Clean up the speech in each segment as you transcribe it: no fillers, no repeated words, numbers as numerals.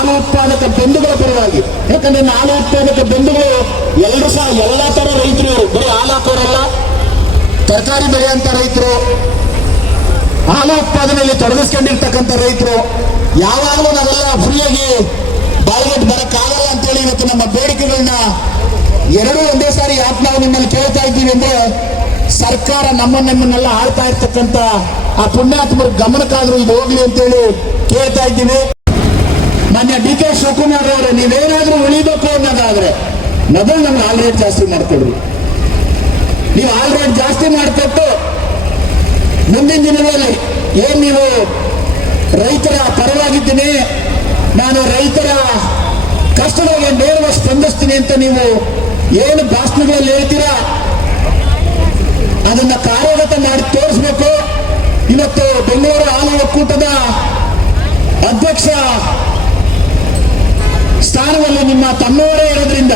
ಹಾಲು ಉತ್ಪಾದಕ ಬಂಧುಗಳ ಪರವಾಗಿ. ಯಾಕಂದ್ರೆ ಹಾಲು ಉತ್ಪಾದಕ ಬಂಧುಗಳು ಎಲ್ಲರೂ ಸಹ ಎಲ್ಲಾ ತರ ರೈತರು, ಬರೀ ಹಾಲು ಹಾಕೋರಲ್ಲ, ತರಕಾರಿ ಬೆಳೆಯಂತ ರೈತರು, ಹಾಲು ಉತ್ಪಾದನೆಯಲ್ಲಿ ತೊಡಗಿಸ್ಕೊಂಡಿರ್ತಕ್ಕಂಥ ರೈತರು. ಯಾವಾಗಲೂ ನಾವೆಲ್ಲ ಫ್ರೀಯಾಗಿ ಬಾಯಿಗೆಟ್ ಬರಕ್ಕಾಗಲ್ಲ ಅಂತೇಳಿ ಇವತ್ತು ನಮ್ಮ ಬೇಡಿಕೆಗಳನ್ನ ಎರಡೂ ಒಂದೇ ಸಾರಿ ಯಾಕೆ ನಾವು ನಿಮ್ಮಲ್ಲಿ ಕೇಳ್ತಾ ಇದ್ದೀವಿ ಅಂದ್ರೆ, ಸರ್ಕಾರ ನಮ್ಮನ್ನೆಲ್ಲ ಆಳ್ತಾ ಇರ್ತಕ್ಕಂಥ ಆ ಪುಣ್ಯಾತ್ಮರ ಗಮನಕ್ಕಾದ್ರೂ ಇದು ಹೋಗ್ಲಿ ಅಂತೇಳಿ ಕೇಳ್ತಾ ಇದ್ದೀವಿ. ಮಾನ್ಯ ಡಿ.ಕೆ. ಶಿವಕುಮಾರ್ ಅವರೇ, ನೀವೇನಾದ್ರೂ ಉಳಿಬೇಕು ಅನ್ನೋದಾದ್ರೆ ಮೊದಲು ನಮ್ಗೆ ಹಾಲ್ ರೇಟ್ ಜಾಸ್ತಿ ಮಾಡ್ಕೊಡ್ರಿ. ನೀವು ಹಾಲ್ ರೇಟ್ ಜಾಸ್ತಿ ಮಾಡಿಕೊಟ್ಟು ಮುಂದಿನ ದಿನಗಳಲ್ಲಿ ಏನ್ ನೀವು ರೈತರ ಪರವಾಗಿದ್ದೀನಿ, ನಾನು ರೈತರ ಕಷ್ಟಗಳಿಗೆ ನೇರವಾಗಿ ಸ್ಪಂದಿಸ್ತೀನಿ ಅಂತ ನೀವು ಏನು ಭಾಷಣಗಳಲ್ಲಿ ಹೇಳ್ತೀರಾ ಅದನ್ನ ಕಾರ್ಯಗತ ಮಾಡಿ ತೋರಿಸ್ಬೇಕು. ಇವತ್ತು ಬೆಂಗಳೂರು ಹಾಲು ಒಕ್ಕೂಟದ ಅಧ್ಯಕ್ಷ ಸ್ಥಾನದಲ್ಲಿ ನಿಮ್ಮ ತಮ್ಮವರೇ ಇರೋದ್ರಿಂದ,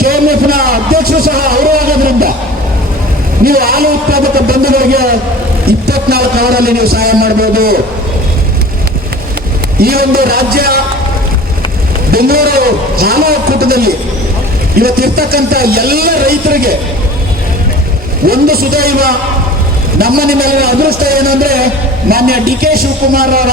KMF ನ ಅಧ್ಯಕ್ಷರು ಸಹ ಅವರು ಆಗೋದ್ರಿಂದ ನೀವು ಹಾಲು ಉತ್ಪಾದಕ ಬಂಧುಗಳಿಗೆ 24 ಅವರಲ್ಲಿ ನೀವು ಸಹಾಯ ಮಾಡಬಹುದು. ಈ ಒಂದು ರಾಜ್ಯ ಬೆಂಗಳೂರು ಹಾಲು ಒಕ್ಕೂಟದಲ್ಲಿ ಇವತ್ತಿರ್ತಕ್ಕಂಥ ಎಲ್ಲ ರೈತರಿಗೆ ಒಂದು ಸುದೈವ, ನಮ್ಮ ನಿಮ್ಮೆಲ್ಲರ ಅದೃಷ್ಟ ಏನಂದ್ರೆ ಮಾನ್ಯ ಡಿ.ಕೆ. ಶಿವಕುಮಾರ್ ಅವರ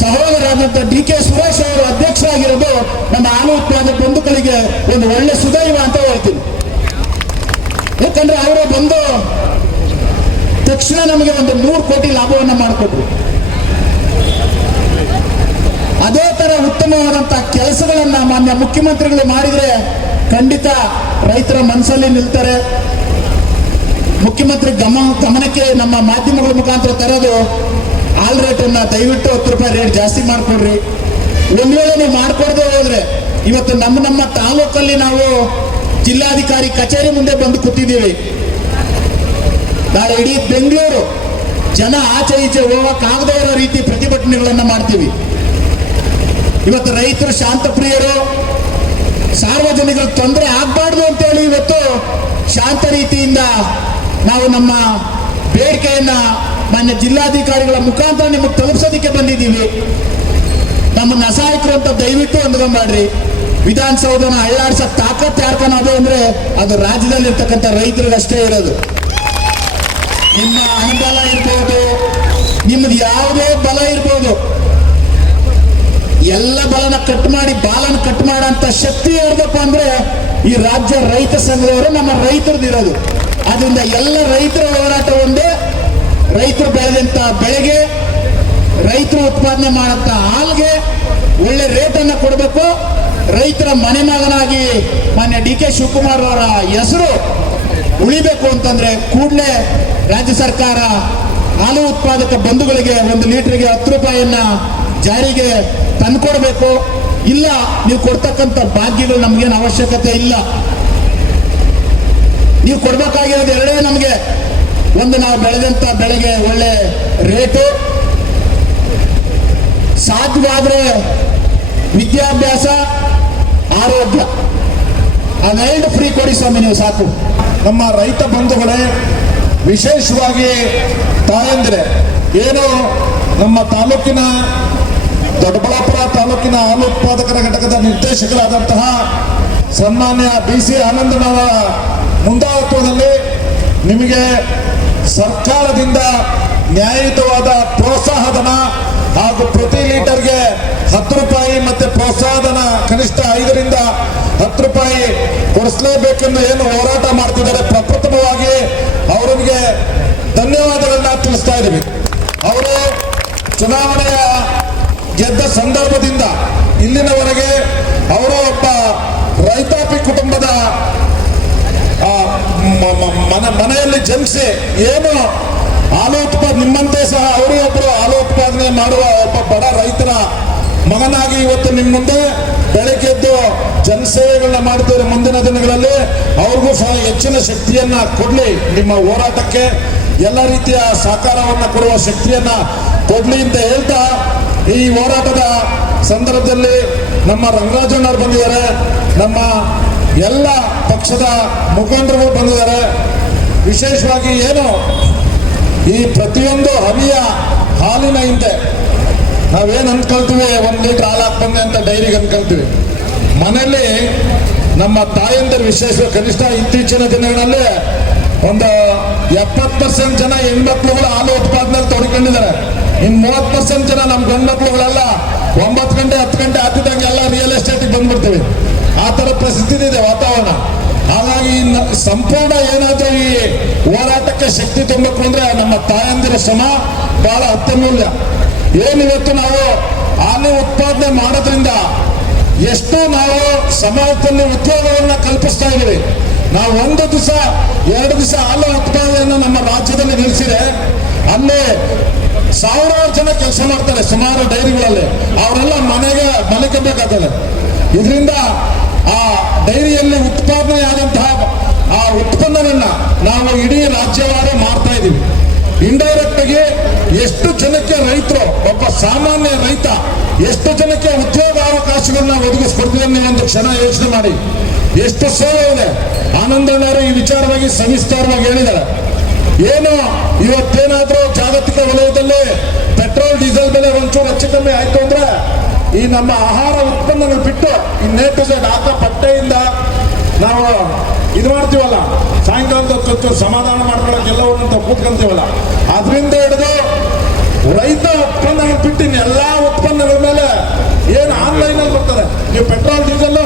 ಸಹೋದರಾದಂಥ ಡಿ.ಕೆ. ಸುರೇಶ್ ಅವರು ಅಧ್ಯಕ್ಷರಾಗಿರೋದು ನಮ್ಮ ಹಾಲು ಉತ್ಪಾದಕ ಬಂಧುಗಳಿಗೆ ಒಂದು ಒಳ್ಳೆ ಸುದೈವ ಅಂತ ಹೇಳ್ತೀನಿ. ಯಾಕಂದ್ರೆ ಅವರು ಬಂದು ತಕ್ಷಣ ನಮಗೆ ಒಂದು 100 ಕೋಟಿ ಲಾಭವನ್ನು ಮಾಡಿಕೊಟ್ರು. ಅದೇ ತರ ಉತ್ತಮವಾದಂತಹ ಕೆಲಸಗಳನ್ನ ಮಾನ್ಯ ಮುಖ್ಯಮಂತ್ರಿಗಳು ಮಾಡಿದ್ರೆ ಖಂಡಿತ ರೈತರ ಮನಸ್ಸಲ್ಲಿ ನಿಲ್ತಾರೆ. ಮುಖ್ಯಮಂತ್ರಿ ಗಮನಕ್ಕೆ ನಮ್ಮ ಮಾಧ್ಯಮಗಳ ಮುಖಾಂತರ ತರೋದು, ಹಾಲ್ ರೇಟ್ ಅನ್ನ ದಯವಿಟ್ಟು 10 ರೂಪಾಯಿ ರೇಟ್ ಜಾಸ್ತಿ ಮಾಡ್ಕೊಡ್ರಿ. ಒಂದ್ ವೇಳೆ ನೀವು ಮಾಡ್ಕೊಡದೆ ಹೋದ್ರೆ, ಇವತ್ತು ನಮ್ಮ ತಾಲೂಕಲ್ಲಿ ನಾವು ಜಿಲ್ಲಾಧಿಕಾರಿ ಕಚೇರಿ ಮುಂದೆ ಬಂದು ಕೂತಿದ್ದೀವಿ. ನಾಳೆ ಇಡೀ ಬೆಂಗಳೂರು ಜನ ಆಚೆ ಈಚೆ ಹೋಗಕ್ಕಾಗದೇ ಇರೋ ರೀತಿ ಪ್ರತಿಭಟನೆಗಳನ್ನ ಮಾಡ್ತೀವಿ. ಇವತ್ತು ರೈತರು ಶಾಂತ ಪ್ರಿಯರು, ಸಾರ್ವಜನಿಕರ ತೊಂದರೆ ಆಗ್ಬಾರ್ದು ಅಂತೇಳಿ ಇವತ್ತು ಶಾಂತ ರೀತಿಯಿಂದ ನಾವು ನಮ್ಮ ಬೇಡಿಕೆಯನ್ನ ಮಾನ್ಯ ಜಿಲ್ಲಾಧಿಕಾರಿಗಳ ಮುಖಾಂತರ ನಿಮಗೆ ತಲುಪಿಸೋದಕ್ಕೆ ಬಂದಿದ್ದೀವಿ. ನಮ್ಮನ್ನ ಅಸಹಾಯಕರು ಅಂತ ದಯವಿಟ್ಟು ಅಂದ್ಕೊಂಡ್ರಿ. ವಿಧಾನಸೌಧನ ಅಳ್ಳಾಡ್ಸಕ್ ತಾಕತ್ ಯಾರ್ಕನದು ಅಂದ್ರೆ ಅದು ರಾಜ್ಯದಲ್ಲಿರ್ತಕ್ಕಂಥ ರೈತರಿಗಷ್ಟೇ ಇರೋದು. ನಿಮ್ಮ ಹಣಬಲ ಇರ್ಬೋದು, ನಿಮ್ಮದು ಯಾವುದೇ ಬಲ ಇರ್ಬೋದು, ಎಲ್ಲ ಬಲನ ಕಟ್ ಮಾಡಿ ಬಾಲನ ಕಟ್ ಮಾಡಂತ ಶಕ್ತಿ ಯಾರ್ದಪ್ಪ ಅಂದ್ರೆ ಈ ರಾಜ್ಯ ರೈತ ಸಂಘದವರು, ನಮ್ಮ ರೈತರದಿರೋದು. ಅದರಿಂದ ಎಲ್ಲ ರೈತರ ಹೋರಾಟ ಒಂದೇ. ರೈತರು ಬೆಳೆದಂತ ಬೆಳೆಗೆ, ರೈತರು ಉತ್ಪಾದನೆ ಮಾಡಂತ ಹಾಲ್ಗೆ ಒಳ್ಳೆ ರೇಟನ್ನು ಕೊಡಬೇಕು. ರೈತರ ಮನೆ ಮಗನಾಗಿ ಮಾನ್ಯ ಡಿ.ಕೆ. ಶಿವಕುಮಾರ್ ಅವರ ಹೆಸರು ಉಳಿಬೇಕು ಅಂತಂದ್ರೆ ಕೂಡಲೇ ರಾಜ್ಯ ಸರ್ಕಾರ ಹಾಲು ಉತ್ಪಾದಕ ಬಂಧುಗಳಿಗೆ 1 ಲೀಟರ್ಗೆ 10 ರೂಪಾಯಿಯನ್ನ ಜಾರಿಗೆ ತಂದುಕೊಡ್ಬೇಕು. ಇಲ್ಲ, ನೀವು ಕೊಡ್ತಕ್ಕಂಥ ಭಾಗ್ಯಗಳು ನಮ್ಗೇನು ಅವಶ್ಯಕತೆ ಇಲ್ಲ. ನೀವು ಕೊಡ್ಬೇಕಾಗಿರೋದು ಎರಡೇ ನಮಗೆ. ಒಂದು, ನಾವು ಬೆಳೆದಂತ ಬೆಳೆಗೆ ಒಳ್ಳೆ ರೇಟು, ಸಾಧ್ಯವಾದ್ರೆ ವಿದ್ಯಾಭ್ಯಾಸ, ಆರೋಗ್ಯ, ಅವೆರಡು ಫ್ರೀ ಕೊಡಿ ಸ್ವಾಮಿ, ನೀವು ಸಾಕು. ನಮ್ಮ ರೈತ ಬಂಧುಗಳೇ, ವಿಶೇಷವಾಗಿ ತಾಯಂದ್ರೆ, ಏನು ನಮ್ಮ ತಾಲೂಕಿನ ದೊಡ್ಡಬಳ್ಳಾಪುರ ತಾಲೂಕಿನ ಹಾಲು ಉತ್ಪಾದಕರ ಘಟಕದ ನಿರ್ದೇಶಕರಾದಂತಹ ಸನ್ಮಾನ್ಯ BC ಆನಂದನವರ ಮುಂದಾಳತ್ವದಲ್ಲಿ ನಿಮಗೆ ಸರ್ಕಾರದಿಂದ ನ್ಯಾಯಯುತವಾದ ಪ್ರೋತ್ಸಾಹಧನ ಹಾಗೂ ಪ್ರತಿ ಲೀಟರ್ಗೆ 10 ರೂಪಾಯಿ ಮತ್ತೆ ಪ್ರೋತ್ಸಾಹಧನ ಕನಿಷ್ಠ 5 ರಿಂದ 10 ರೂಪಾಯಿ ಕೊಡಿಸಲೇಬೇಕೆಂದು ಏನು ಹೋರಾಟ ಮಾಡ್ತಿದ್ದಾರೆ, ಪ್ರಪ್ರಥಮವಾಗಿ ಅವರಿಗೆ ಧನ್ಯವಾದಗಳನ್ನ ತಿಳಿಸ್ತಾ ಇದ್ದೀವಿ. ಅವರು ಚುನಾವಣೆಯ ಗೆದ್ದ ಸಂದರ್ಭದಿಂದ ಇಲ್ಲಿನವರೆಗೆ ಅವರು ಒಬ್ಬ ರೈತಾಪಿ ಕುಟುಂಬದ ಮನೆಯಲ್ಲಿ ಜನಿಸಿ ಏನು ಹಾಲು ಉತ್ಪಾದನೆ, ನಿಮ್ಮಂತೆ ಸಹ ಅವರು ಒಬ್ಬರು ಹಾಲು ಉತ್ಪಾದನೆ ಮಾಡುವ ಒಬ್ಬ ಬಡ ರೈತರ ಮಗನಾಗಿ ಇವತ್ತು ನಿಮ್ಮ ಮುಂದೆ ಬೆಳಗ್ಗೆದ್ದು ಜನಸೇವೆಗಳನ್ನ ಮಾಡ್ತಾರೆ. ಮುಂದಿನ ದಿನಗಳಲ್ಲಿ ಅವ್ರಿಗೂ ಸಹ ಹೆಚ್ಚಿನ ಶಕ್ತಿಯನ್ನ ಕೊಡ್ಲಿ, ನಿಮ್ಮ ಹೋರಾಟಕ್ಕೆ ಎಲ್ಲ ರೀತಿಯ ಸಹಕಾರವನ್ನ ಕೊಡುವ ಶಕ್ತಿಯನ್ನ ಕೊಡ್ಲಿ ಅಂತ ಹೇಳ್ತಾ, ಈ ಹೋರಾಟದ ಸಂದರ್ಭದಲ್ಲಿ ನಮ್ಮ ರಂಗರಾಜಣ್ಣವ್ರು ಬಂದಿದ್ದಾರೆ, ನಮ್ಮ ಎಲ್ಲ ಪಕ್ಷದ ಮುಖಂಡರು ಬಂದಿದ್ದಾರೆ. ವಿಶೇಷವಾಗಿ ಏನು ಈ ಪ್ರತಿಯೊಂದು ಹನಿಯ ಹಾಲಿನ ಹಿಂದೆ ನಾವೇನ್ ಅನ್ಕೊಳ್ತೀವಿ, 1 ಲೀಟರ್ ಹಾಲು ಹಾಕ್ ಬಂದೆ ಅಂತ ಡೈರಿಗೆ ಅನ್ಕೊಳ್ತೀವಿ. ಮನೆಯಲ್ಲಿ ನಮ್ಮ ತಾಯಂದಿರು ವಿಶೇಷ ಕನಿಷ್ಠ ಇತ್ತೀಚಿನ ದಿನಗಳಲ್ಲಿ ಒಂದು 70% ಜನ ಹೆಣ್ಮಕ್ಳುಗಳು ಹಾಲು ಉತ್ಪಾದನೆ ತೊಡ್ಕೊಂಡಿದ್ದಾರೆ. ಇನ್ನು 30% ಜನ ನಮ್ಮ ಗಂಡ್ಮಕ್ಳುಗಳೆಲ್ಲ 9 ಗಂಟೆ 10 ಗಂಟೆ ಆಗ್ತಿದ್ದಂಗೆ ಎಲ್ಲ ರಿಯಲ್ ಎಸ್ಟೇಟಿಗೆ ಬಂದ್ಬಿಡ್ತೀವಿ. ಆ ಥರ ಪರಿಸ್ಥಿತಿ ಇದೆ ವಾತಾವರಣ. ಹಾಗಾಗಿ ಸಂಪೂರ್ಣ ಏನಾದರೂ ಈ ಹೋರಾಟಕ್ಕೆ ಶಕ್ತಿ ತುಂಬಬೇಕು ಅಂದ್ರೆ ನಮ್ಮ ತಾಯಂದಿರ ಶ್ರಮ ಬಹಳ ಅತ್ಯಮೂಲ್ಯ. ಏನಿವತ್ತು ನಾವು ಹಾಲು ಉತ್ಪಾದನೆ ಮಾಡೋದ್ರಿಂದ ಎಷ್ಟು ನಾವು ಸಮಾಜದಲ್ಲಿ ಉದ್ಯೋಗಗಳನ್ನ ಕಲ್ಪಿಸ್ತಾ ಇದ್ದೀವಿ. ನಾವು 1 ದಿವಸ 2 ದಿವಸ ಹಾಲು ಉತ್ಪಾದನೆಯನ್ನು ನಮ್ಮ ರಾಜ್ಯದಲ್ಲಿ ನಿಲ್ಲಿಸಿದೆ, ಅಲ್ಲಿ 1000 ಜನ ಕೆಲಸ ಮಾಡ್ತಾರೆ ಸುಮಾರು ಡೈರಿಗಳಲ್ಲಿ. ಅವರೆಲ್ಲ ಮನೆಗೆ ಇದರಿಂದ ಆ ಡೈರಿಯಲ್ಲಿ ಉತ್ಪಾದನೆಯಾದಂತಹ ಆ ಉತ್ಪನ್ನವನ್ನ ನಾವು ಇಡೀ ರಾಜ್ಯವಾರು ಮಾಡ್ತಾ ಇದ್ದೀವಿ. ಇಂಡೈರೆಕ್ಟ್ ಆಗಿ ಎಷ್ಟು ಜನಕ್ಕೆ ರೈತರು, ಒಬ್ಬ ಸಾಮಾನ್ಯ ರೈತ ಎಷ್ಟು ಜನಕ್ಕೆ ಉದ್ಯೋಗಾವಕಾಶಗಳನ್ನ ಒದಗಿಸ್ಕೊಡ್ತಿದ್ದಾರೆ, ನೀವೊಂದು ಕ್ಷಣ ಯೋಚನೆ ಮಾಡಿ. ಎಷ್ಟು ಸೇವೆ ಇದೆ. ಆನಂದಣ್ಣವರು ಈ ವಿಚಾರವಾಗಿ ಸವಿಸ್ತಾರವಾಗಿ ಹೇಳಿದ್ದಾರೆ. ಏನು ಇವತ್ತೇನಾದ್ರೂ ಜಾಗತಿಕ ವಲಯದಲ್ಲಿ ಪೆಟ್ರೋಲ್ ಡೀಸೆಲ್ ಬೆಲೆ ಒಂಚೂರು ಹೆಚ್ಚು ಕಮ್ಮಿ ಆಯ್ತು ಅಂದ್ರೆ ಈ ನಮ್ಮ ಆಹಾರ ಉತ್ಪನ್ನಗಳು ಬಿಟ್ಟು ಇನ್ನೇ ಟು ಝೆಡ್ ಬಟ್ಟೆಯಿಂದ ನಾವು ಇದು ಮಾಡ್ತೀವಲ್ಲ, ಸಾಯಂಕಾಲದ ಹೊತ್ತು ಸಮಾಧಾನ ಮಾಡ್ಕೊಳ್ಳೋಕೆ ಎಲ್ಲವನ್ನಂತ ಕೂತ್ಕೊಂತೀವಲ್ಲ, ಅದರಿಂದ ಹಿಡಿದು ರೈತ ಉತ್ಪನ್ನಗಳು ಬಿಟ್ಟು ಎಲ್ಲಾ ಉತ್ಪನ್ನಗಳ ಮೇಲೆ ಏನು ಆನ್ಲೈನಲ್ಲಿ ಬರ್ತದೆ. ನೀವು ಪೆಟ್ರೋಲ್ ಡೀಸೆಲ್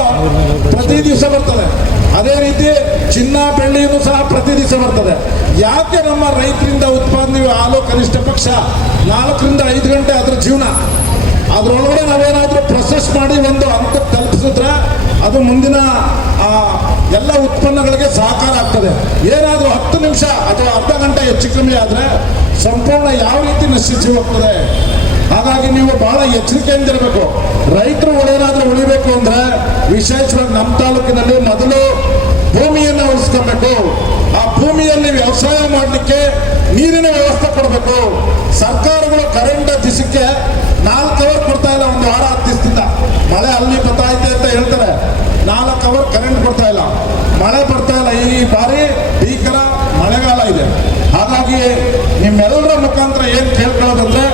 ಪ್ರತಿ ದಿವಸ ಬರ್ತದೆ, ಅದೇ ರೀತಿ ಚಿನ್ನ ಬೆಳ್ಳಿಯೂ ಸಹ ಪ್ರತಿ ದಿವಸ ಬರ್ತದೆ. ಯಾಕೆ ನಮ್ಮ ರೈತರಿಂದ ಉತ್ಪಾದನೆ ಹಾಲು ಕನಿಷ್ಠ ಪಕ್ಷ 4 ರಿಂದ 5 ಗಂಟೆ ಅದ್ರ ಜೀವನ, ಅದರೊಳಗಡೆ ನಾವೇನಾದ್ರೂ ಪ್ರೊಸೆಸ್ ಮಾಡಿ ಒಂದು ಹಂತಕ್ಕೆ ತಲುಪಿಸಿದ್ರೆ ಅದು ಮುಂದಿನ ಎಲ್ಲ ಉತ್ಪನ್ನಗಳಿಗೆ ಸಹಕಾರ ಆಗ್ತದೆ. ಏನಾದರೂ 10 ನಿಮಿಷ ಅಥವಾ ಅರ್ಧ ಗಂಟೆ ಹೆಚ್ಚು ಕಮ್ಮಿ ಆದರೆ ಸಂಪೂರ್ಣ ಯಾವ ರೀತಿ ನಶಿಸಿ ಹೋಗ್ತದೆ. ಹಾಗಾಗಿ ನೀವು ಬಹಳ ಎಚ್ಚರಿಕೆಯಿಂದ ಇರಬೇಕು. ರೈತರು ಏನಾದರೂ ಉಳಿಬೇಕು ಅಂದ್ರೆ ವಿಶೇಷವಾಗಿ ನಮ್ಮ ತಾಲೂಕಿನಲ್ಲಿ ಮೊದಲು ಭೂಮಿಯನ್ನು ಉಳಿಸ್ಕೊಬೇಕು. ಆ ಭೂಮಿಯಲ್ಲಿ ವ್ಯವಸಾಯ ಮಾಡಲಿಕ್ಕೆ ನೀರಿನ ವ್ಯವಸ್ಥೆ ಕೊಡಬೇಕು. ಸರ್ಕಾರಗಳು ಕರೆಂಟ್ ದಿವಸಕ್ಕೆ 4 ಅವರ್ ಕೊಡ್ತಾ ಇಲ್ಲ, 1 ವಾರ 10 ದಿವಸದಿಂದ. ಮಳೆ ಅಲ್ಲಿ ಬರ್ತಾ ಇದೆ ಅಂತ ಹೇಳ್ತಾರೆ, 4 ಅವರ್ ಕರೆಂಟ್ ಕೊಡ್ತಾ ಇಲ್ಲ, ಮಳೆ ಬರ್ತಾ ಇಲ್ಲ. ಈ ಬಾರಿ ಭೀಕರ ಮಳೆಗಾಲ ಇದೆ. ಹಾಗಾಗಿ ನಿಮ್ಮೆಲ್ಲರ ಮುಖಾಂತರ ಏನು ಕೇಳ್ಕೊಳ್ಳೋದಂದ್ರೆ,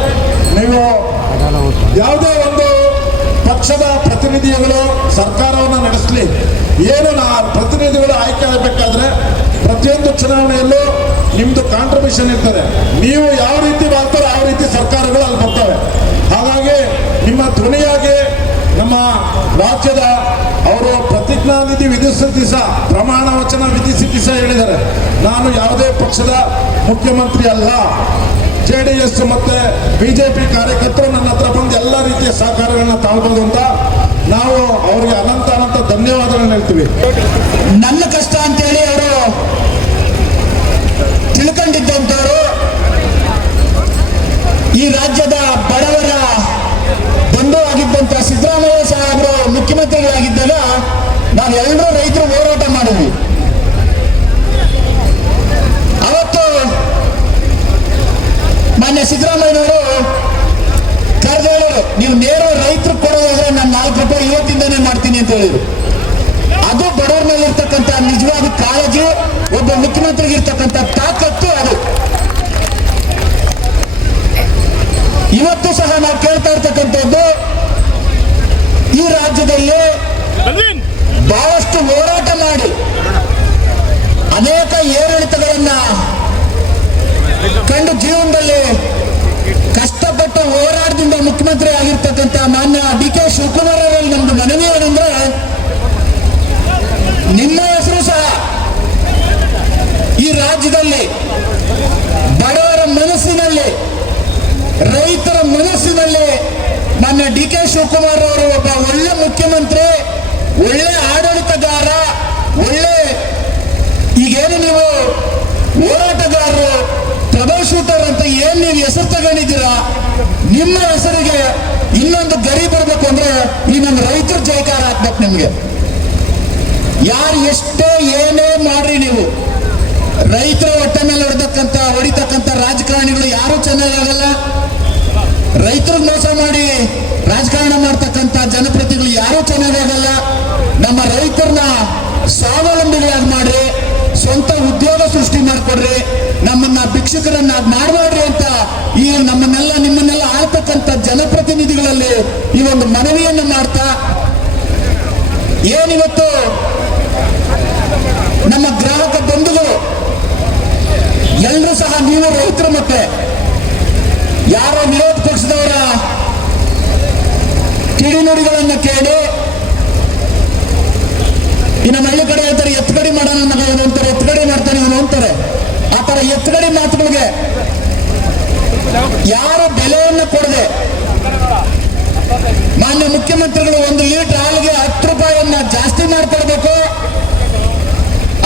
ನೀವು ಯಾವುದೇ ಒಂದು ಪಕ್ಷದ ಪ್ರತಿನಿಧಿಗಳು ಸರ್ಕಾರವನ್ನು ನಡೆಸಲಿ, ಏನು ಪ್ರತಿನಿಧಿಗಳು ಆಯ್ಕೆ ಆಗಬೇಕಾದ್ರೆ ಪ್ರತಿಯೊಂದು ಚುನಾವಣೆಯಲ್ಲೂ ನಿಮ್ದು ಕಾಂಟ್ರಿಬ್ಯೂಷನ್ ಇರ್ತದೆ. ನೀವು ಯಾವ ರೀತಿ ಮಾಡ್ತಾರೋ ಆ ರೀತಿ ಸರ್ಕಾರಗಳು ಅಲ್ಲಿ ಬರ್ತವೆ. ಹಾಗಾಗಿ ನಿಮ್ಮ ಧ್ವನಿಯಾಗಿ ನಮ್ಮ ರಾಜ್ಯದ ಅವರು ಪ್ರತಿಜ್ಞಾ ನಿಧಿ ವಿಧಿಸಿದ ದಿವಸ, ಪ್ರಮಾಣ ವಚನ ವಿಧಿಸಿದ ದಿವಸ ಹೇಳಿದ್ದಾರೆ, ನಾನು ಯಾವುದೇ ಪಕ್ಷದ ಮುಖ್ಯಮಂತ್ರಿ ಅಲ್ಲ, JDS ಮತ್ತೆ BJP ಕಾರ್ಯಕರ್ತರು ನನ್ನ ಹತ್ರ ಬಂದು ಎಲ್ಲ ರೀತಿಯ ಸಹಕಾರಗಳನ್ನ ತಾಳ್ಬೋದು ಅಂತ ನಾವು ಅವರಿಗೆ ಅನಂತ ಧನ್ಯವಾದಗಳನ್ನ ಹೇಳ್ತೀವಿ. ನನ್ನ ಕಷ್ಟ ಅಂತೇಳಿ ಅವರು ತಿಳ್ಕೊಂಡಿದ್ದಂಥವ್ರು ಈ ರಾಜ್ಯದ ಬಡವರ ಬಂಧು ಆಗಿದ್ದಂಥ ಸಿದ್ದರಾಮಯ್ಯ ಸಾಹೇಬರು ಮುಖ್ಯಮಂತ್ರಿಗಳಾಗಿದ್ದಾಗ ನಾವೆಲ್ಲರೂ ರೈತರು ಹೋರಾಟ ಮಾಡಿದ್ವಿ. ಅವತ್ತು ಮಾನ್ಯ ಸಿದ್ದರಾಮಯ್ಯನವರು ಕರೆದೇಳರು, ನೀವು ನೇರ ರೈತರು ಕೊಡೋದಾದ್ರೆ ನಾನು 4 ರೂಪಾಯಿ ಇವತ್ತಿಂದಾನೇ ಮಾಡ್ತೀನಿ ಅಂತ ಹೇಳಿದ್ರು. ಅದು ಬಡವರ ಮೇಲೆ ಇರ್ತಕ್ಕಂಥ ನಿಜವಾದ ಕಾಳಜಿ, ಒಬ್ಬ ಮುಖ್ಯಮಂತ್ರಿಗೆ ಇರ್ತಕ್ಕಂಥ ತಾಕತ್ತು ಅದು. ಇವತ್ತು ಸಹ ನಾವು ಕೇಳ್ತಾ ಇರ್ತಕ್ಕಂಥದ್ದು, ಈ ರಾಜ್ಯದಲ್ಲಿ ಬಹಳಷ್ಟು ಹೋರಾಟ ಮಾಡಿ ಅನೇಕ ಏರಿಳಿತಗಳನ್ನ ಕಂಡು ಜೀವನದಲ್ಲಿ ಕಷ್ಟಪಟ್ಟು ಹೋರಾಟದಿಂದ ಮುಖ್ಯಮಂತ್ರಿ ಆಗಿರ್ತಕ್ಕಂಥ ಮಾನ್ಯ DK ಶಿವಕುಮಾರ್ ಅವರಲ್ಲಿ ನಮ್ದು ಮನವಿ ಏನಂದ್ರೆ, ನಿಮ್ಮ ಹೆಸರು ಸಹ ಈ ರಾಜ್ಯದಲ್ಲಿ ಬಡವರ ಮನಸ್ಸಿನಲ್ಲಿ, ರೈತರ ಮನಸ್ಸಿನಲ್ಲಿ ಮಾನ್ಯ DK ಶಿವಕುಮಾರ್ ಅವರು ಒಬ್ಬ ಒಳ್ಳೆ ಮುಖ್ಯಮಂತ್ರಿ, ಒಳ್ಳೆ ಆಡಳಿತಗಾರ, ಒಳ್ಳೆ ಈಗೇನು ನೀವು ಹೋರಾಟಗಾರರು, ಟ್ರಬಲ್ ಶೂಟರ್ ಅಂತ ಏನ್ ನೀವು ಹೆಸರು ತಗೊಂಡಿದ್ದೀರಾ, ನಿಮ್ಮ ಹೆಸರಿಗೆ ಇನ್ನೊಂದು ಗರಿ ಬರ್ಬೇಕು ಅಂದ್ರೆ ಈ ನಮ್ಮ ರೈತರ ಜಯಕಾರ ಹಾಕ್ಬೇಕು. ನಿಮ್ಗೆ ಯಾರು ಎಷ್ಟೇ ಏನೇ ಮಾಡ್ರಿ, ನೀವು ರೈತರ ಹೊಟ್ಟೆ ಮೇಲೆ ಹೊಡಿತಕ್ಕಂಥ ರಾಜಕಾರಣಿಗಳು ಯಾರು ಚೆನ್ನಾಗಾಗಲ್ಲ. ರೈತರಿಗೆ ಮೋಸ ಮಾಡಿ ರಾಜಕಾರಣ ಮಾಡ್ತಕ್ಕಂಥ ಜನಪ್ರತಿನಿಧಿಗಳು ಯಾರು ಚೆನ್ನಾಗಾಗಲ್ಲ. ನಮ್ಮ ರೈತರನ್ನ ಸ್ವಾವಲಂಬಿಗಳಾಗಿ ಮಾಡ್ರಿ, ಸ್ವಂತ ಉದ್ಯೋಗ ಸೃಷ್ಟಿ ಮಾಡಿಕೊಡ್ರಿ, ನಮ್ಮನ್ನ ಭಿಕ್ಷುಕರನ್ನ ಮಾಡಬೇಡ್ರಿ ಅಂತ ಈ ನಿಮ್ಮನ್ನೆಲ್ಲ ಆಳ್ತಕ್ಕಂಥ ಜನಪ್ರತಿನಿಧಿ ಸಂದರ್ಭದಲ್ಲಿ ಈ ಒಂದು ಮನವಿಯನ್ನು ಮಾಡ್ತಾ, ಏನಿವತ್ತು ನಮ್ಮ ಗ್ರಾಹಕ ಬಂಧುಗಳು ಎಲ್ಲರೂ ಸಹ ನೀವು ರೈತರ ಮಕ್ಕಳೇ, ಯಾರೋ ವಿರೋಧ ಪಕ್ಷದವರ ಕಿಡಿನುಡಿಗಳನ್ನು ಕೇಳಿ, ಈ ನಮ್ಮ ಹಳ್ಳಿ ಕಡೆ ಹೇಳ್ತಾರೆ ಎತ್ತುಗಡಿ ಮಾಡೋಣ ಇವನು ಅಂತಾರೆ, ಎತ್ತುಗಡಿ ಮಾಡ್ತಾನೆ ಇವನು ಅಂತಾರೆ. ಆ ತರ ಎತ್ತುಗಡಿ ಮಾತುಗಳಿಗೆ ಯಾರು ಬೆಲೆಯನ್ನು ಕೊಡದೆ, ಮಾನ್ಯ ಮುಖ್ಯಮಂತ್ರಿಗಳು 1 ಲೀಟರ್ ಹಾಲಿಗೆ 10 ರೂಪಾಯಿಯನ್ನ ಜಾಸ್ತಿ ಮಾಡಿಕೊಡ್ಬೇಕು.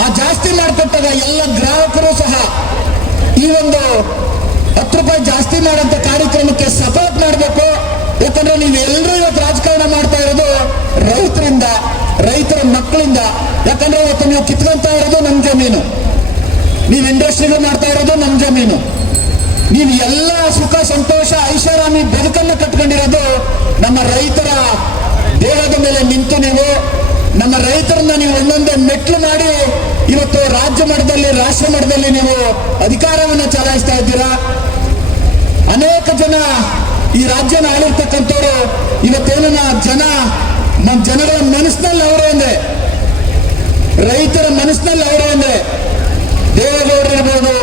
ಆ ಜಾಸ್ತಿ ಮಾಡಿಕೊಟ್ಟಾಗ ಎಲ್ಲ ಗ್ರಾಹಕರು ಸಹ ಈ ಒಂದು 10 ರೂಪಾಯಿ ಜಾಸ್ತಿ ಮಾಡೋಂಥ ಕಾರ್ಯಕ್ರಮಕ್ಕೆ ಸಪೋರ್ಟ್ ಮಾಡಬೇಕು. ಯಾಕಂದ್ರೆ ನೀವೆಲ್ಲರೂ ಇವತ್ತು ರಾಜಕಾರಣ ಮಾಡ್ತಾ ಇರೋದು ರೈತರಿಂದ, ರೈತರ ಮಕ್ಕಳಿಂದ. ಯಾಕಂದ್ರೆ ಇವತ್ತು ನೀವು ಕಿತ್ಕೊಂತ ಇರೋದು ನಮ್ಮ ಜಮೀನು, ನೀವು ಇಂಡಸ್ಟ್ರಿಗಳು ಮಾಡ್ತಾ ಇರೋದು ನಮ್ಮ ಜಮೀನು, ನೀವು ಎಲ್ಲ ಸುಖ ಸಂತೋಷ ಐಷಾರಾಮಿ ಬದುಕನ್ನು ಕಟ್ಕೊಂಡಿರೋದು ನಮ್ಮ ರೈತರ ದೇಹದ ಮೇಲೆ ನಿಂತು ನೀವು ನಮ್ಮ ರೈತರನ್ನ ನೀವು ಒಂದೊಂದೇ ಮೆಟ್ಲು ಮಾಡಿ ಇವತ್ತು ರಾಜ್ಯ ಮಟ್ಟದಲ್ಲಿ, ರಾಷ್ಟ್ರ ಮಟ್ಟದಲ್ಲಿ ನೀವು ಅಧಿಕಾರವನ್ನು ಚಲಾಯಿಸ್ತಾ ಇದ್ದೀರಾ. ಅನೇಕ ಜನ ಈ ರಾಜ್ಯನ ಆಳಿರ್ತಕ್ಕಂಥವ್ರು ಇವತ್ತೇನ ಜನಗಳ ಮನಸ್ಸಿನಲ್ಲಿ ಅವರು ಒಂದೇ, ರೈತರ ಮನಸ್ಸಿನಲ್ಲಿ ಅವರು ಒಂದೇ. ದೇವೇಗೌಡರು ಇರ್ಬೋದು,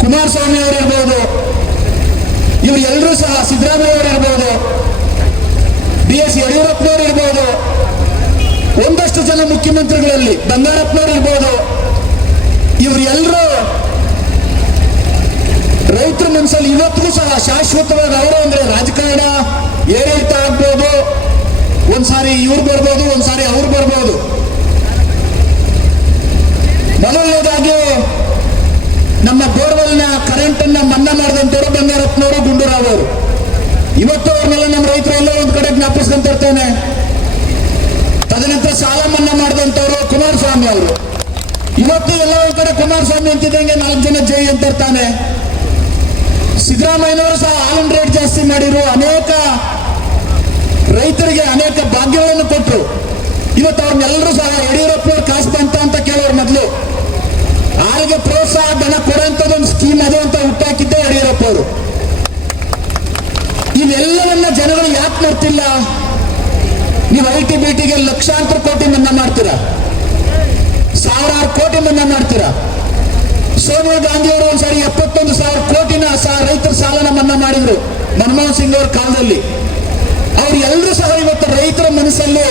ಕುಮಾರಸ್ವಾಮಿ ಅವರು ಇರ್ಬೋದು, ಇವರು ಎಲ್ಲರೂ ಸಹ, ಸಿದ್ದರಾಮಯ್ಯ ಅವರು ಇರ್ಬೋದು, BS ಯಡಿಯೂರಪ್ಪನವರು ಇರ್ಬೋದು, ಒಂದಷ್ಟು ಜನ ಮುಖ್ಯಮಂತ್ರಿಗಳಲ್ಲಿ ಬಂಗಾರಪ್ಪನವರು ಇರ್ಬೋದು, ಇವರೆಲ್ಲರೂ ರೈತರ ಮನಸ್ಸಲ್ಲಿ ಇವತ್ತಿಗೂ ಸಹ ಶಾಶ್ವತವಾಗಿ ಅವರು ಅಂದ್ರೆ ರಾಜಕಾರಣ ಏರಿಳಿತ ಆಗ್ಬೋದು, ಒಂದ್ಸಾರಿ ಇವ್ರು ಬರ್ಬೋದು, ಒಂದ್ಸಾರಿ ಅವ್ರು ಬರ್ಬೋದು. ಮೊದಲನೇದಾಗಿ ನಮ್ಮ ಬೋರ್ವೆಲ್ನ ಕರೆಂಟ್ ಅನ್ನ ಮನ್ನಾ ಮಾಡಿದಂತವರು ಬಂಗಾರಪ್ಪನವರು, ಗುಂಡೂರಾವ್ ಅವರು. ಇವತ್ತು ಅವ್ರನ್ನೆಲ್ಲ ನಮ್ಮ ರೈತರು ಎಲ್ಲ ಒಂದ್ ಕಡೆ ಜ್ಞಾಪಿಸ್ಕೊಂತ ಇರ್ತೇನೆ. ತದನಂತರ ಸಾಲ ಮನ್ನಾ ಮಾಡಿದಂತವರು ಕುಮಾರಸ್ವಾಮಿ ಅವರು. ಇವತ್ತು ಎಲ್ಲ ಒಂದ್ ಕಡೆ ಕುಮಾರಸ್ವಾಮಿ ಅಂತಿದ್ದಂಗೆ 4 ಜನ ಜೈ ಅಂತ ಇರ್ತಾನೆ. ಸಿದ್ದರಾಮಯ್ಯನವರು ಸಹ ಹಾಲಿನ ರೇಟ್ ಜಾಸ್ತಿ ಮಾಡಿರು, ಅನೇಕ ರೈತರಿಗೆ ಅನೇಕ ಭಾಗ್ಯಗಳನ್ನು ಕೊಟ್ಟರು. ಇವತ್ತು ಅವ್ರನ್ನೆಲ್ಲರೂ ಸಹ ಯಡಿಯೂರಪ್ಪನವ್ರು ಕಾಸು ಬಂತ ಅಂತ ಕೇಳೋರು. ಮೊದಲು ಹಾಲಿಗೆ ಪ್ರೋತ್ಸಾಹ ಧನ ಕೊಡುವಂಥದ್ದೊಂದು ಸ್ಕೀಮ್ ಅದು ಅಂತ ಹುಟ್ಟಾಕಿದ್ದೆ ಯಡಿಯೂರಪ್ಪ ಅವರು. ಇವೆಲ್ಲವನ್ನ ಜನಗಳು ಯಾಕೆ ಮಾಡ್ತಿಲ್ಲ? ನೀವು ITBTಗೆ ಲಕ್ಷಾಂತರ ಕೋಟಿ ಮನ್ನಾ ಮಾಡ್ತೀರಾ, ಸಾವಿರಾರು ಕೋಟಿ ಮನ್ನಾ ಮಾಡ್ತೀರಾ. ಸೋನಿಯಾ ಗಾಂಧಿ ಅವರು ಒಂದ್ಸಾರಿ 71,000 ಕೋಟಿನ ರೈತರ ಸಾಲನ ಮನ್ನಾ ಮಾಡಿದ್ರು ಮನಮೋಹನ್ ಸಿಂಗ್ ಅವ್ರ ಕಾಲದಲ್ಲಿ. ಅವ್ರು ಎಲ್ಲರೂ ಸಹ ಇವತ್ತು ರೈತರ ಮನಸ್ಸಲ್ಲಿ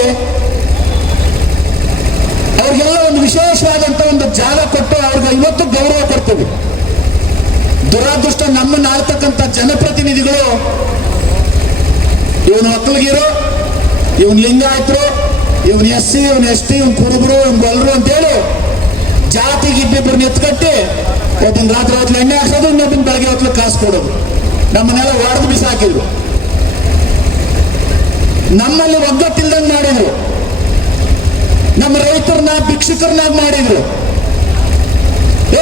ಅವ್ರಿಗೆಲ್ಲ ಒಂದು ವಿಶೇಷವಾದಂತ ಒಂದು ಜಾಗ ಕೊಟ್ಟು ಅವ್ರಿಗೆ ಇವತ್ತು ಗೌರವ ಕೊಡ್ತೀವಿ. ದುರಾದೃಷ್ಟ ನಮ್ಮನ್ನ ಆಳ್ತಕ್ಕಂಥ ಜನಪ್ರತಿನಿಧಿಗಳು ಇವನು ಒಕ್ಕಲಿಗರು, ಇವನ್ ಲಿಂಗಾಯತರು, ಇವನ್ SC, ಇವನ್ ST, ಇವನ್ ಕುರುಬರು, ಇವನ್ ಗೊಲ್ಲರು ಅಂತೇಳಿ ಜಾತಿಗೆ ಇಬ್ಬಿಬ್ಬರನ್ನ ಎತ್ಕಟ್ಟಿ ಒಬ್ಬನ ರಾತ್ರಿ ಹೊತ್ತು ಎಣ್ಣೆ ಹಾಕ್ಸೋದು, ಇನ್ನೊಬ್ಬನ ಬೆಳಗ್ಗೆ ಹೊತ್ತು ಕಾಸು ಕೊಡೋದು. ನಮ್ಮನ್ನೆಲ್ಲ ಹೊಡೆದು ಬಿಸಾಕಿದ್ರು, ನಮ್ಮಲ್ಲಿ ಒಗ್ಗಟ್ಟಿಲ್ದಂಗೆ ಮಾಡಿದ್ರು, ನಮ್ಮ ರೈತರನ್ನ ಭಿಕ್ಷುಕರನ್ನಾಗಿ ಮಾಡಿದ್ರು.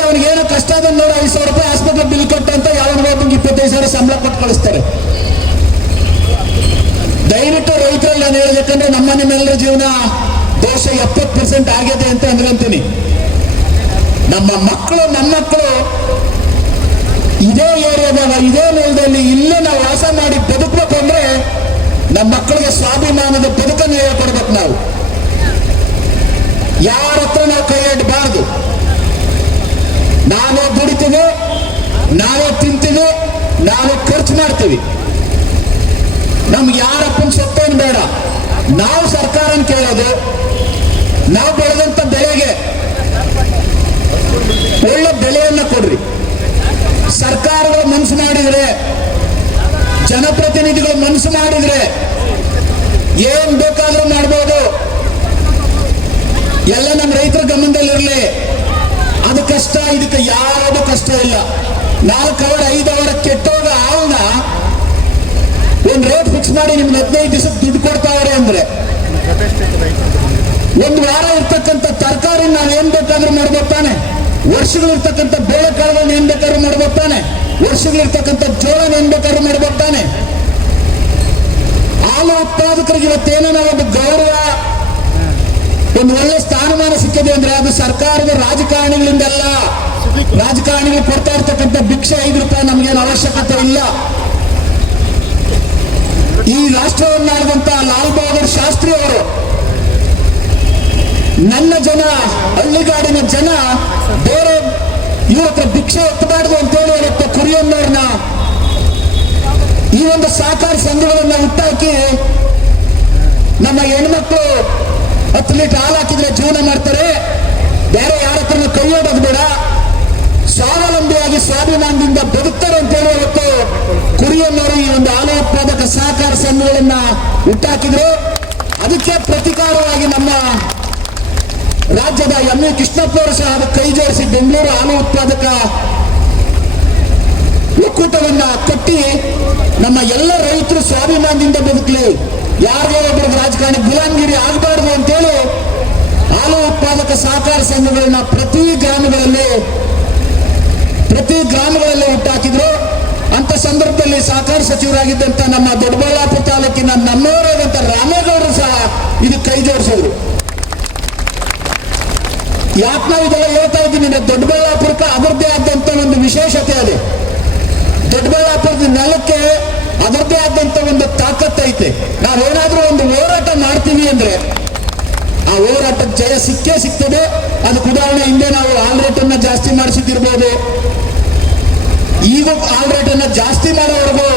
ಅವನಿಗೇನೋ ಕಷ್ಟ ಆದ ನೋಡು, 5,000 ರೂಪಾಯಿ ಹಾಸ್ಪಿಟಲ್ ಬಿಲ್ ಕೊಟ್ಟಂತ ಯಾವನಿಗೆ 25,000 ಸಂಬಳ ಕೊಟ್ಟು ಕಳಿಸ್ತಾರೆ. ದಯವಿಟ್ಟು ರೈತರಲ್ಲಿ ನಾನು ಹೇಳ್ಬೇಕಂದ್ರೆ ನಮ್ಮ ನಿಮ್ಮೆಲ್ಲರ ಜೀವನ ದೋಷ 70% ಆಗಿದೆ ಅಂತ ಅಂದ್ರಂತೀನಿ. ನಮ್ಮ ಮಕ್ಕಳು ಇದೇ ಏರಿಯಾದಾಗ, ಇದೇ ನೆಲದಲ್ಲಿ ಇಲ್ಲೇ ನಾವು ವಾಸ ಮಾಡಿ ಬದುಕಬೇಕು ಅಂದ್ರೆ ನಮ್ಮ ಮಕ್ಕಳಿಗೆ ಸ್ವಾಭಿಮಾನದ ಬದುಕನ್ನು ಹೇಳ್ಕೊಡ್ಬೇಕು. ನಾವು ಯಾರ ಹತ್ರ ನಾವು ಕೈ ಇಡಬಾರ್ದು. ನಾವೇ ದುಡಿತೀವಿ, ನಾವೇ ತಿಂತೀವಿ, ನಾವೇ ಖರ್ಚು ಮಾಡ್ತೀವಿ. ನಮ್ಗೆ ಯಾರಪ್ಪನ ಸೊತ್ತೇನು ಬೇಡ. ನಾವು ಸರ್ಕಾರನ ಕೇಳೋದು, ನಾವು ಬೆಳೆದಂತ ಬೆಳೆಗೆ ಒಳ್ಳೆ ಬೆಲೆಯನ್ನ ಕೊಡ್ರಿ. ಸರ್ಕಾರಗಳು ಮನಸ್ಸು ಮಾಡಿದ್ರೆ, ಜನಪ್ರತಿನಿಧಿಗಳು ಮನಸ್ಸು ಮಾಡಿದ್ರೆ ಏನ್ ಬೇಕಾದ್ರೂ ಮಾಡ್ಬೋದು. ಎಲ್ಲ ನಮ್ಮ ರೈತರ ಗಮನದಲ್ಲಿರಲಿ. ಅದು ಕಷ್ಟ, ಇದಕ್ಕೆ ಯಾವುದು ಕಷ್ಟ ಇಲ್ಲ. 4 ಅವರ್ 5 ಅವರ್ ಕೆಟ್ಟೋಗ ಹಾಲ್ನ ಒಂದ್ ರೇಟ್ ಫಿಕ್ಸ್ ಮಾಡಿ ನಿಮ್ಗೆ 15 ದಿವಸಕ್ಕೆ ದುಡ್ಡು ಕೊಡ್ತಾವ್ರೆ ಅಂದ್ರೆ, 1 ವಾರ ಇರ್ತಕ್ಕಂಥ ತರಕಾರಿ ನಾವೇನ್ ಬೇಕಾದ್ರೂ ಮಾಡ್ಬೋದು ತಾನೆ. ವರ್ಷಗಳಿರ್ತಕ್ಕಂಥ ಬೇಳೆಕಾಳುಗಳನ್ನ ಏನ್ ಬೇಕಾದ್ರೂ ಮಾಡ್ಬೋದು ತಾನೆ. ವರ್ಷಗಳಿರ್ತಕ್ಕಂಥ ಜೋಳನ ಏನ್ ಬೇಕಾದ್ರೂ ಮಾಡ್ಬೋದು ತಾನೆ. ಹಾಲು ಉತ್ಪಾದಕರಿಗೆ ಇವತ್ತೇನೋ ಒಂದು ಗೌರವ, ಒಂದು ಒಳ್ಳೆ ಸ್ಥಾನಮಾನ ಸಿಕ್ಕಿದೆ ಅಂದ್ರೆ ಅದು ಸರ್ಕಾರದ ರಾಜಕಾರಣಿಗಳಿಂದಲ್ಲ. ರಾಜಕಾರಣಿಗಳು ಕೊಡ್ತಾ ಇರ್ತಕ್ಕಂಥ ಭಿಕ್ಷೆ 5 ರೂಪಾಯಿ ನಮ್ಗೇನು ಅವಶ್ಯಕತೆ ಇಲ್ಲ. ಈ ರಾಷ್ಟ್ರವನ್ನಾಡಿದಂತ ಲಾಲ್ ಬಹದ್ದೂರ್ ಶಾಸ್ತ್ರಿ ಅವರು ನನ್ನ ಜನ, ಹಳ್ಳಿಗಾಡಿನ ಜನ ಬೇರೆ ಇವ್ರ ಹತ್ರ ಭಿಕ್ಷೆ ಎತ್ತಬಾರ್ದು ಅಂತೇಳಿ ಇವತ್ತು ಕುರಿಯನ್ನವ್ರನ್ನ ಈ ಒಂದು ಸಹಕಾರ ಸಂಘಗಳನ್ನ ಹುಟ್ಟಾಕಿ ನಮ್ಮ ಹೆಣ್ಮಕ್ಳು 10 ಲೀಟರ್ ಹಾಲು ಹಾಕಿದ್ರೆ ಜೀವನ ಮಾಡ್ತಾರೆ, ಬೇರೆ ಯಾರ ಹತ್ರನೂ ಕೈಯೋಡೋದು ಬೇಡ, ಸ್ವಾವಲಂಬಿಯಾಗಿ ಸ್ವಾಭಿಮಾನದಿಂದ ಬದುಕ್ತಾರೆ ಅಂತೇಳಿ ಇವತ್ತು ಕುರಿಯನ್ನವರು ಈ ಒಂದು ಹಾಲು ಉತ್ಪಾದಕ ಸಹಕಾರ ಸಂಘಗಳನ್ನ ಹುಟ್ಟಾಕಿದ್ರು. ಅದಕ್ಕೆ ಪ್ರತಿಕಾರವಾಗಿ ನಮ್ಮ ರಾಜ್ಯದ ಎಂ ವಿ ಕೃಷ್ಣಪ್ಪ ಅವರು ಸಹ ಕೈ ಜೋಡಿಸಿ ಬೆಂಗಳೂರು ಹಾಲು ಉತ್ಪಾದಕ ಒಕ್ಕೂಟವನ್ನ ಕಟ್ಟಿ ನಮ್ಮ ಎಲ್ಲ ರೈತರು ಸ್ವಾಭಿಮಾನದಿಂದ ಬದುಕಲಿ, ಯಾರಿಗೋ ಒಬ್ಬರಿಗೆ ರಾಜಕಾರಣಿ ಗುಲಾಮಗಿರಿ ಆಗಬಾರ್ದು ಅಂತೇಳಿ ಹಾಲು ಉತ್ಪಾದಕ ಸಹಕಾರ ಸಂಘಗಳನ್ನ ಪ್ರತಿ ಗ್ರಾಮಗಳಲ್ಲಿ ಹುಟ್ಟಾಕಿದ್ರು. ಅಂತ ಸಂದರ್ಭದಲ್ಲಿ ಸಹಕಾರ ಸಚಿವರಾಗಿದ್ದಂತ ನಮ್ಮ ದೊಡ್ಡಬಳ್ಳಾಪುರ ತಾಲೂಕಿನ ನಮ್ಮವರಾದಂತ ರಾಮೇಗೌಡರು ಸಹ ಇದಕ್ಕೆ ಕೈ ಜೋಡಿಸಿದ್ರು. ಯಾಕೆ ನಾವು ಇದೆಲ್ಲ ಹೇಳ್ತಾ ಇದ್ದೀನಿ, ದೊಡ್ಡಬಳ್ಳಾಪುರಕ್ಕೆ ಅದರದ್ದೇ ಆದಂತ ಒಂದು ವಿಶೇಷತೆ ಇದೆ. ದೊಡ್ಡಬಳ್ಳಾಪುರದ ನೆಲಕ್ಕೆ ಅದರದ್ದೇ ಆದಂತ ಒಂದು ತಾಕತ್ತೈತೆ. ನಾವೇನಾದ್ರೂ ಒಂದು ಹೋರಾಟ ಮಾಡ್ತೀವಿ ಅಂದ್ರೆ ಆ ಹೋರಾಟಕ್ಕೆ ಜಯ ಸಿಕ್ಕೇ ಸಿಗ್ತದೆ. ಅದಕ್ಕೆ ಉದಾಹರಣೆ, ಹಿಂದೆ ನಾವು ಹಾಲ್ ರೇಟ್ ಅನ್ನ ಜಾಸ್ತಿ ಮಾಡಿಸಿದಿರ್ಬೋದು, ಈಗ ಹಾಲ್ ರೇಟ್ ಅನ್ನ ಜಾಸ್ತಿ ಮಾಡೋವರೆಗೂ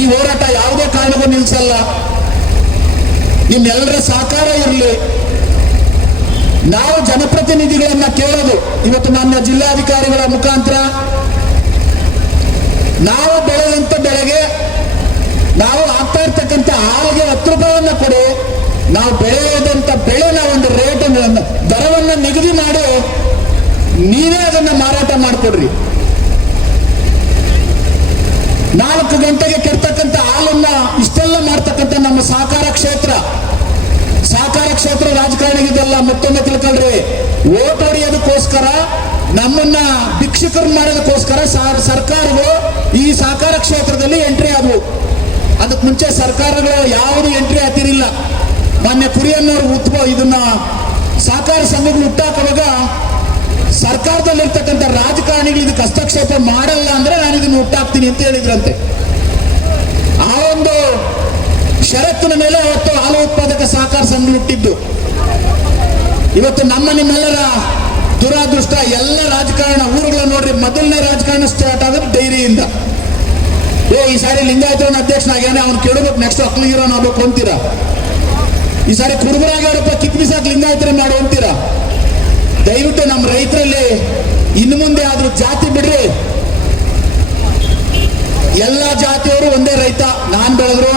ಈ ಹೋರಾಟ ಯಾವುದೇ ಕಾರಣಕ್ಕೂ ನಿಲ್ಸಲ್ಲ. ನಿಮ್ಮೆಲ್ಲರ ಸಹಕಾರ ಇರಲಿ. ನಾವು ಜನಪ್ರತಿನಿಧಿಗಳನ್ನ ಕೇಳೋದು, ಇವತ್ತು ನಮ್ಮ ಜಿಲ್ಲಾಧಿಕಾರಿಗಳ ಮುಖಾಂತರ ನಾವು ಬೆಳೆದಂತ ಬೆಳೆಗೆ ನಾವು ಆಗ್ತಾ ಇರ್ತಕ್ಕಂಥ ಹಾಲಿಗೆ 10 ರೂಪಾಯಿಯನ್ನ ಕೊಡಿ, ನಾವು ಬೆಳೆಯದಂತ ಬೆಳೆನ ಒಂದು ರೇಟ್ ದರವನ್ನ ನಿಗದಿ ಮಾಡಿ ನೀವೇ ಅದನ್ನ ಮಾರಾಟ ಮಾಡಿಕೊಡ್ರಿ. 4 ಗಂಟೆಗೆ ಕೆಡ್ತಕ್ಕಂಥ ಹಾಲನ್ನ ಇಷ್ಟೆಲ್ಲ ಮಾಡ್ತಕ್ಕಂಥ ನಮ್ಮ ಸಹಕಾರ ಕ್ಷೇತ್ರ ರಾಜಕಾರಣಿಗಿದೆಲ್ಲ ಮತ್ತೊಮ್ಮೆ ತಿಳ್ಕೊಳ್ರಿ. ಓಟ್ ಹೊಡೆಯೋದಕ್ಕೋಸ್ಕರ, ನಮ್ಮನ್ನ ಭಿಕ್ಷುಕರು ಮಾಡೋದಕ್ಕೋಸ್ಕರ ಸರ್ಕಾರಗಳು ಈ ಸಹಕಾರ ಕ್ಷೇತ್ರದಲ್ಲಿ ಎಂಟ್ರಿ ಆದವು. ಅದಕ್ಕೆ ಮುಂಚೆ ಸರ್ಕಾರಗಳು ಯಾವುದು ಎಂಟ್ರಿ ಆಗ್ತಿರಲಿಲ್ಲ. ಮಾನ್ಯ ಕುರಿಯನ್ನವರು ಇದನ್ನ ಸಹಕಾರ ಸಂಘಗಳು ಹುಟ್ಟಾಕುವಾಗ ಸರ್ಕಾರದಲ್ಲಿರ್ತಕ್ಕಂಥ ರಾಜಕಾರಣಿಗಳು ಇದಕ್ಕೆ ಹಸ್ತಕ್ಷೇಪ ಮಾಡಲ್ಲ ಅಂದ್ರೆ ನಾನು ಇದನ್ನು ಹುಟ್ಟಾಕ್ತೀನಿ ಅಂತ ಹೇಳಿದ್ರಂತೆ. ಆ ಒಂದು ಷರತ್ತಿನ ಮೇಲೆ ಅವತ್ತು ಹಾಲು ಉತ್ಪಾದಕ ಸಹಕಾರ ಸಂಘ ಹುಟ್ಟಿದ್ದು. ಇವತ್ತು ನಿಮ್ಮೆಲ್ಲರ ದುರಾದೃಷ್ಟ, ಎಲ್ಲ ರಾಜಕಾರಣ ಊರುಗಳ ನೋಡ್ರಿ, ಮೊದಲನೇ ರಾಜಕಾರಣ ಸ್ಟಾರ್ಟ್ ಆದ್ರೆ ಡೈರಿಯಿಂದ. ಈ ಸಾರಿ ಲಿಂಗಾಯತವನ್ನ ಅಧ್ಯಕ್ಷನಾಗ್ಯಾನೆ, ಅವ್ನು ಕೇಳಬೇಕು, ನೆಕ್ಸ್ಟ್ ಒಕ್ಕಲಿಗರನ್ನ ಆಗ್ಬೇಕು ಅಂತೀರಾ. ಈ ಸಾರಿ ಕುರುಬರಾಗ್ಯಾರಪ್ಪ, ಕಿತ್ ಬಿಸಾಕ್ ಲಿಂಗಾಯತರ ಮಾಡು ಅಂತೀರಾ. ದಯವಿಟ್ಟು ನಮ್ಮ ರೈತರಲ್ಲಿ ಇನ್ನು ಮುಂದೆ ಆದ್ರೂ ಜಾತಿ ಬಿಡ್ರಿ. ಎಲ್ಲ ಜಾತಿಯವರು ಒಂದೇ ರೈತ. ನಾನ್ ಬೆಳೆದ್ರು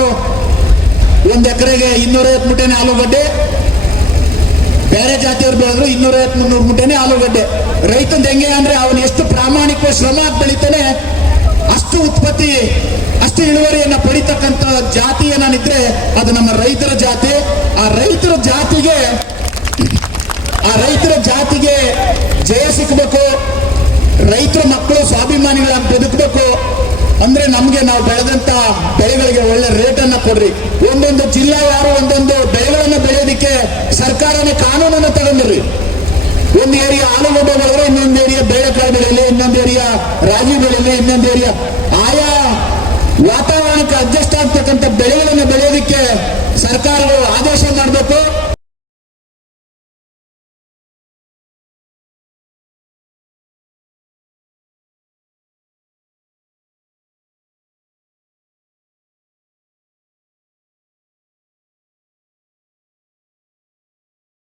1 ಎಕರೆಗೆ 250 ಮೂಟೆನೆ ಆಲೂಗಡ್ಡೆ, ಬೇರೆ ಜಾತಿಯವರು ಬೆಳೆದ್ರು 250-300 ಮೂಟೆನೆ ಆಲೂಗಡ್ಡೆ. ರೈತಂದ ಹೆಂಗೆ ಅಂದ್ರೆ ಅವನು ಎಷ್ಟು ಪ್ರಾಮಾಣಿಕ ಶ್ರಮ ಬೆಳಿತಾನೆ ಅಷ್ಟು ಉತ್ಪತ್ತಿ, ಅಷ್ಟು ಇಳುವರಿಯನ್ನ ಪಡಿತಕ್ಕಂಥ ಜಾತಿ ಏನಿದ್ರೆ ಅದು ನಮ್ಮ ರೈತರ ಜಾತಿ. ಆ ರೈತರ ಜಾತಿಗೆ ಜಯ ಸಿಕ್ಕಬೇಕು. ರೈತರ ಮಕ್ಕಳು ಸ್ವಾಭಿಮಾನಿಗಳಾಗಿ ಬದುಕಬೇಕು ಅಂದ್ರೆ ನಮ್ಗೆ ನಾವು ಬೆಳೆದಂತ ಬೆಳೆಗಳಿಗೆ ಒಳ್ಳೆ ರೇಟ್ ಅನ್ನ ಕೊಡ್ರಿ. ಒಂದೊಂದು ಜಿಲ್ಲಾ ಯಾರು ಒಂದೊಂದು ಬೆಳೆಗಳನ್ನ ಬೆಳೆಯೋದಿಕ್ಕೆ ಸರ್ಕಾರನೇ ಕಾನೂನನ್ನು ತಗೊಂಡ್ರಿ. ಒಂದು ಏರಿಯಾ ಆಲೂಗಡ್ಡೆ ಬೆಳೆದ್ರೆ ಇನ್ನೊಂದು ಏರಿಯಾ ಬೇಳೆಕಾಳು ಬೆಳೆಯಲಿ, ಇನ್ನೊಂದು ಏರಿಯಾ ರಾಗಿ ಬೆಳೆಯಲಿ, ಇನ್ನೊಂದು ಏರಿಯಾ ಆಯಾ ವಾತಾವರಣಕ್ಕೆ ಅಡ್ಜಸ್ಟ್ ಆಗ್ತಕ್ಕಂಥ ಬೆಳೆಗಳನ್ನು ಬೆಳೆಯೋದಿಕ್ಕೆ ಸರ್ಕಾರಗಳು ಆದೇಶ ಮಾಡಬೇಕು.